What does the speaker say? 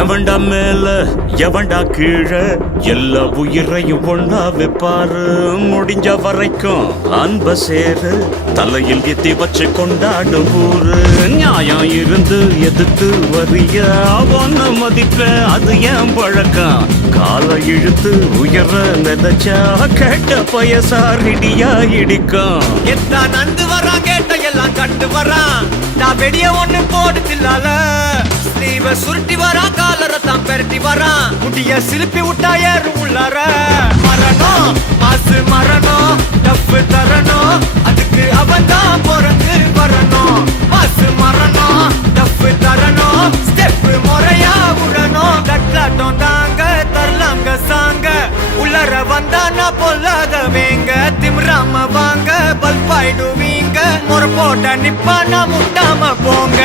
எவன்டா மேல எவன்டா கீழே எல்லா உயிரையும் ஒண்ணா வைப்பாரு. முடிஞ்ச வரைக்கும் அன்ப சேரு தலையில் எத்தி வச்சு கொண்டாடும் ஊரு. நியாயம் இருந்து எதிர்த்து வரிய அவன மதிப்ப அது ஏன் பழக்கம். காலை இழுத்து உயர நினைச்சா கேட்ட பயசாரிடியா இடிக்கும். எத்தான் நந்து வரான் கேட்ட எல்லாம் கண்டு வரான். நான் வெடிய ஒண்ணு போடுதில்லால ஸ்லீவ சுருட்டி வரான் காலரத்தான் பெரட்டி வரான். முடிய சிலுப்பி விட்டா ஏறு உள்ளார. மரணம் மாசு மரணம் டப்பு தரணும் அதுக்கு அவன் தான் பிறந்து வரணும். மாசு மரணம் டப்பு தரணும் ஸ்டெப் முறையா விடணும். தட்லாட்டம் தாங்க தரலாங்க சாங்க உள்ளர வந்தா நான் பொல்லாதவேங்க. திம்ராம வாங்க பல்பாயிடுவீங்க முறை போட்ட நிப்பா நான் முட்டாம போங்க.